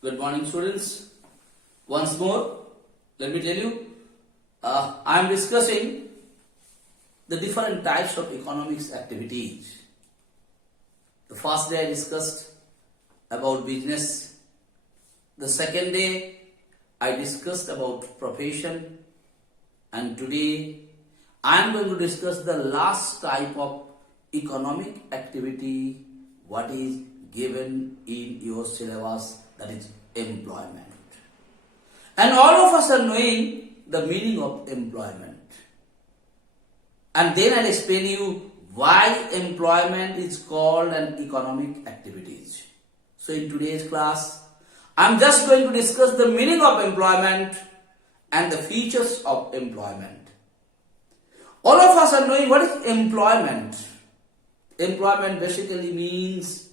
Good morning, students. Once more, let me tell you, I am discussing the different types of economics activities. The first day I discussed about business. The second day I discussed about profession. And today I am going to discuss the last type of economic activity what is given in your syllabus, that is employment. And all of us are knowing the meaning of employment. And then I'll explain you why employment is called an economic activity. So in today's class, I'm just going to discuss the meaning of employment and the features of employment. All of us are knowing what is employment. Employment basically means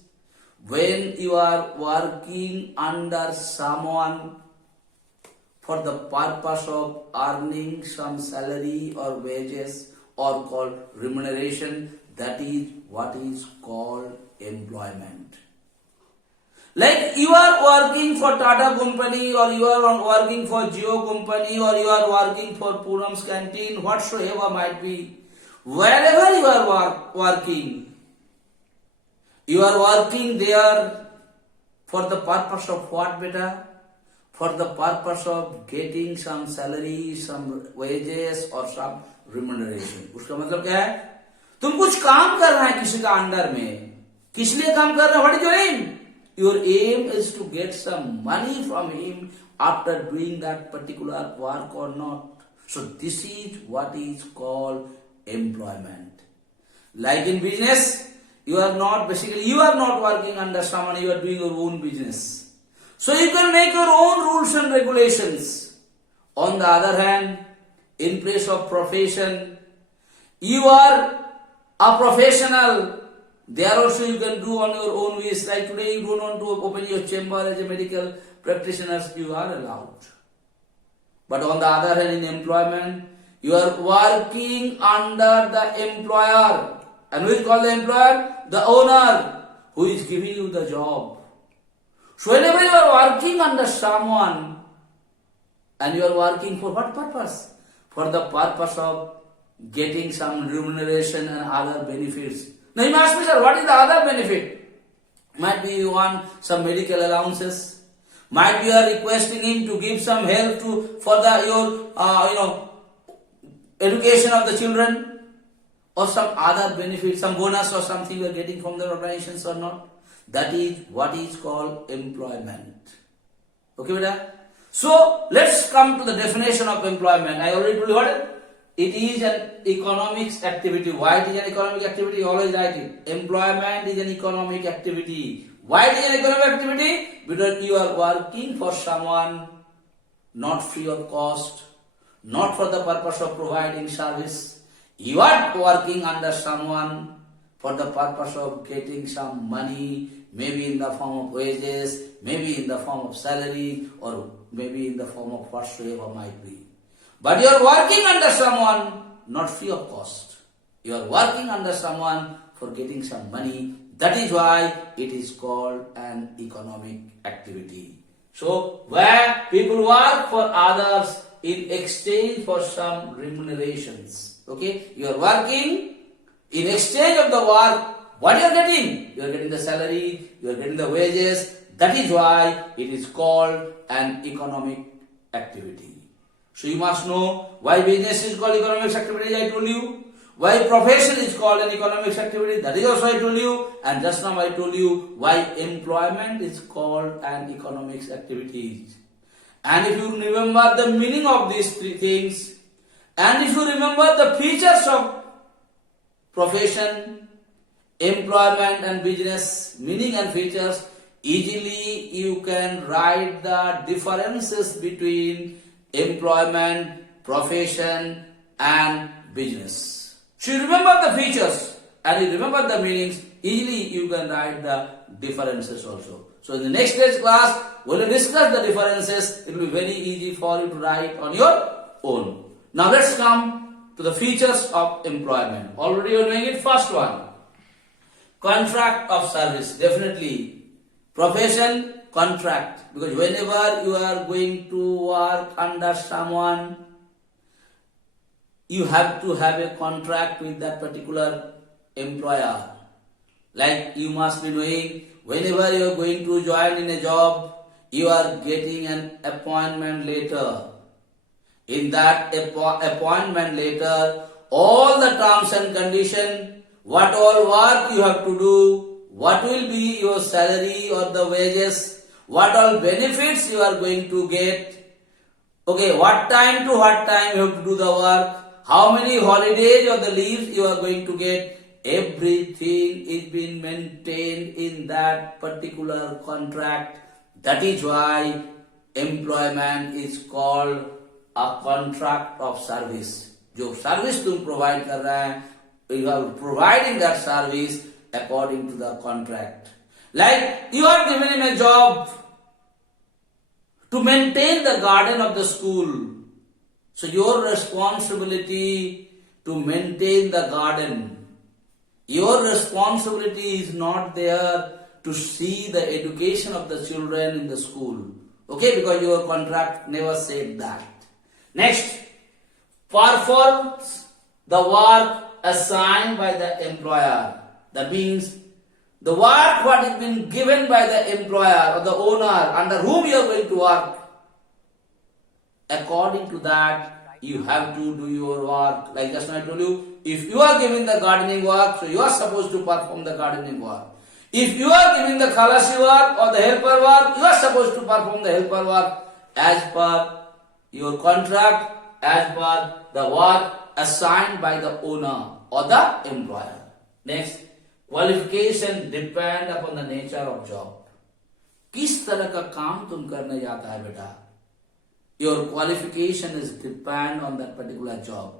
when you are working under someone for the purpose of earning some salary or wages or called remuneration, that is what is called employment. Like you are working for Tata company, or you are working for Jio company, or you are working for Puram's canteen, whatsoever might be, wherever you are working, you are working there for the purpose of what, beta? For the purpose of getting some salary, some wages or some remuneration. उसका मतलब क्या है? तुम कुछ काम कर रहे हैं किसी का अंडर में, किस लिए काम कर रहे हो? What is your aim? Your aim is to get some money from him after doing that particular work or not. So this is what is called employment. Like in business, you are not working under someone, you are doing your own business. So you can make your own rules and regulations. On the other hand, in place of profession, you are a professional. There also you can do on your own ways. Like today you don't want to open your chamber as a medical practitioner, you are allowed. But on the other hand, in employment, you are working under the employer. And who is called the employer? The owner, who is giving you the job. So whenever you are working under someone, and you are working for what purpose? For the purpose of getting some remuneration and other benefits. Now you ask me, sir, what is the other benefit? Might be you want some medical allowances. Might be you are requesting him to give some help for your education of the children, or some other benefit, some bonus or something you are getting from the organizations or not. That is what is called employment. Okay, beta? So let's come to the definition of employment. I already told you what it is. An economics activity. Why it is an economic activity? Always write it. Employment is an economic activity. Why it is an economic activity? Because you are working for someone not free of cost, not for the purpose of providing service. You are working under someone for the purpose of getting some money, maybe in the form of wages, maybe in the form of salary, or maybe in the form of whatsoever might be. But you are working under someone not free of cost. You are working under someone for getting some money. That is why it is called an economic activity. So where people work for others in exchange for some remunerations. Okay, you are working in exchange of the work. What you are getting? You are getting the salary, you are getting the wages. That is why it is called an economic activity. So you must know why business is called economic activity, I told you. Why profession is called an economic activity, that is also I told you. And just now I told you why employment is called an economic activity. And if you remember the meaning of these three things, and if you remember the features of profession, employment and business, meaning and features, easily you can write the differences between employment, profession and business. So you remember the features and you remember the meanings, easily you can write the differences also. So in the next day's class, when we discuss the differences, it will be very easy for you to write on your own. Now let's come to the features of employment. Already you are doing it. First one, contract of service. Definitely, profession contract, because whenever you are going to work under someone, you have to have a contract with that particular employer. Like you must be knowing, whenever you are going to join in a job, you are getting an appointment letter. In that appointment letter, all the terms and conditions, what all work you have to do, what will be your salary or the wages, what all benefits you are going to get, okay, what time to what time you have to do the work, how many holidays or the leaves you are going to get, everything is being maintained in that particular contract. That is why employment is called a contract of service. जो service तुम provide कर रहा है, you are providing that service according to the contract. Like you are given him a job to maintain the garden of the school. So your responsibility to maintain the garden. Your responsibility is not there to see the education of the children in the school. Okay, because your contract never said that. Next, performs the work assigned by the employer. That means the work what has been given by the employer or the owner under whom you are going to work. According to that, you have to do your work. Like just now I told you, if you are given the gardening work, so you are supposed to perform the gardening work. If you are given the khalasi work or the helper work, you are supposed to perform the helper work as per your contract, as per the work assigned by the owner or the employer. Next, qualification depend upon the nature of job. किस तरह का काम तुम करने जाता है बेटा? Your qualification is depend on that particular job.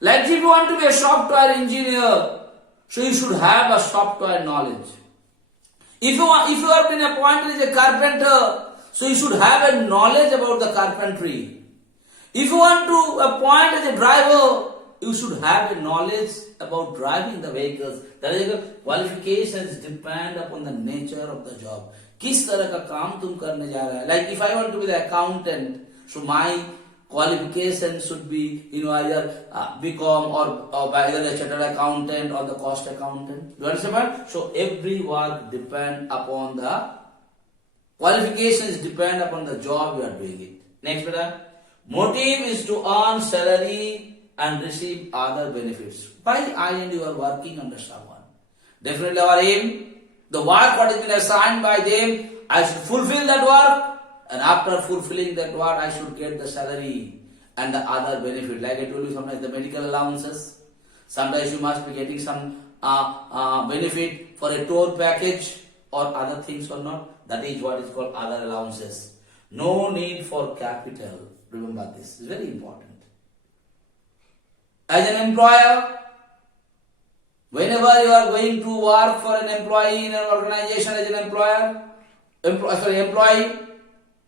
Like if you want to be a software engineer, so you should have a software knowledge. If you have been appointed as a carpenter, so you should have a knowledge about the carpentry. If you want to appoint as a driver, you should have a knowledge about driving the vehicles. That is, qualifications depend upon the nature of the job. किस तरह का काम तुम करने जा रहा है? Like if I want to be the accountant, so my qualification should be, either BCom or either the chartered accountant or the cost accountant. You understand? So every work depend upon the qualifications depend upon the job you are doing it. Next, brother. Motive is to earn salary and receive other benefits. By I and you are working under someone. Definitely our aim, the work what has been assigned by them, I should fulfill that work. And after fulfilling that work, I should get the salary and the other benefit. Like I told you, sometimes the medical allowances. Sometimes you must be getting some benefit for a tour package or other things or not. That is what is called other allowances. No need for capital. Remember this. It's very important. As an employer, whenever you are going to work for an employee in an organization as an employee,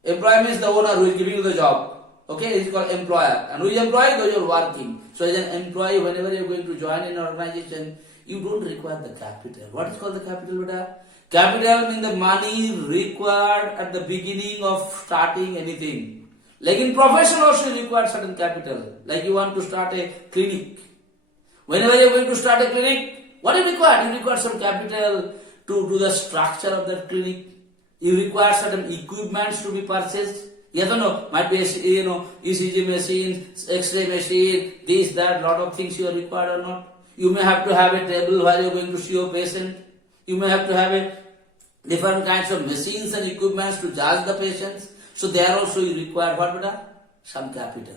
employee means the owner who is giving you the job. Okay, it is called employer. And who is employee? Though you are working. So as an employee, whenever you are going to join in an organization, you don't require the capital. What is called the capital, beta? Capital means the money required at the beginning of starting anything. Like in profession also you require certain capital. Like you want to start a clinic. Whenever you are going to start a clinic, what do you require? You require some capital to do the structure of that clinic. You require certain equipments to be purchased. Yes or no? Might be ECG machine, X-ray machine, this, that, lot of things you are required or not. You may have to have a table while you are going to see your patient. You may have to have a different kinds of machines and equipments to judge the patients. So there also you require what, beta? Some capital.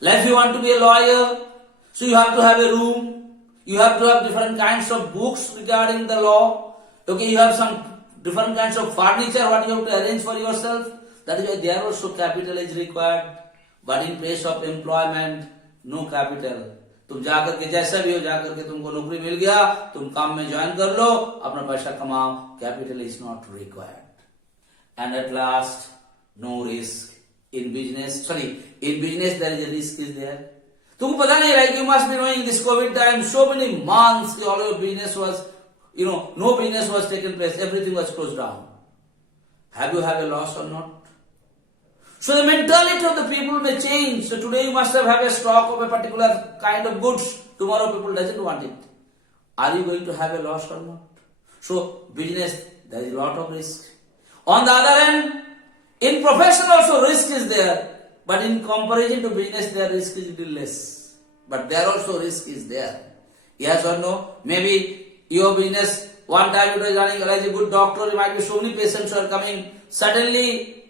Like if you want to be a lawyer, so you have to have a room. You have to have different kinds of books regarding the law. Okay, you have some different kinds of furniture what you have to arrange for yourself. That is why there also capital is required. But in place of employment, no capital. तुम जाकर के जैसा भी हो जाकर के तुमको नौकरी मिल गया, तुम काम में ज्वाइन कर लो, अपना पैसा कमाओ. Capital is not required. And at last, no risk in business. In business there is a risk is there. तुमको पता नहीं, like you must be knowing this COVID time, so many months all your business was, no business was taken place, everything was closed down. Have you had a loss or not? So the mentality of the people may change. So today you must have a stock of a particular kind of goods. Tomorrow people doesn't want it. Are you going to have a loss or not? So business, there is a lot of risk. On the other hand, in profession also risk is there. But in comparison to business, their risk is little less. But there also risk is there. Yes or no? Maybe your business, one time you are running as a good doctor, there might be so many patients who are coming. Suddenly,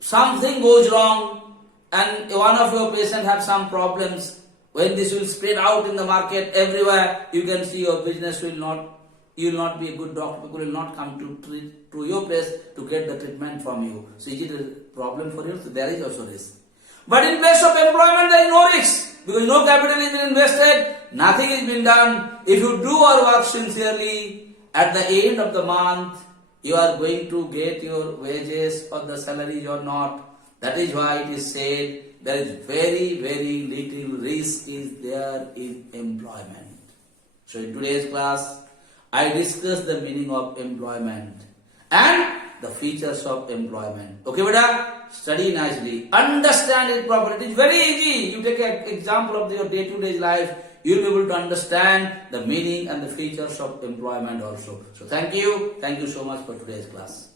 something goes wrong and one of your patients have some problems. When this will spread out in the market everywhere, you can see your business will not, you will not be a good doctor. People will not come to your place to get the treatment from you. So is it a problem for you? So there is also risk. But in place of employment, there is no risk. Because no capital is been invested, nothing is been done. If you do your work sincerely, at the end of the month, you are going to get your wages or the salaries or not. That is why it is said, there is very, very little risk is there in employment. So in today's class, I discussed the meaning of employment and the features of employment. Okay, beta? Study nicely. Understand it properly. It is very easy. You take an example of your day-to-day life. You will be able to understand the meaning and the features of employment also. So thank you. Thank you so much for today's class.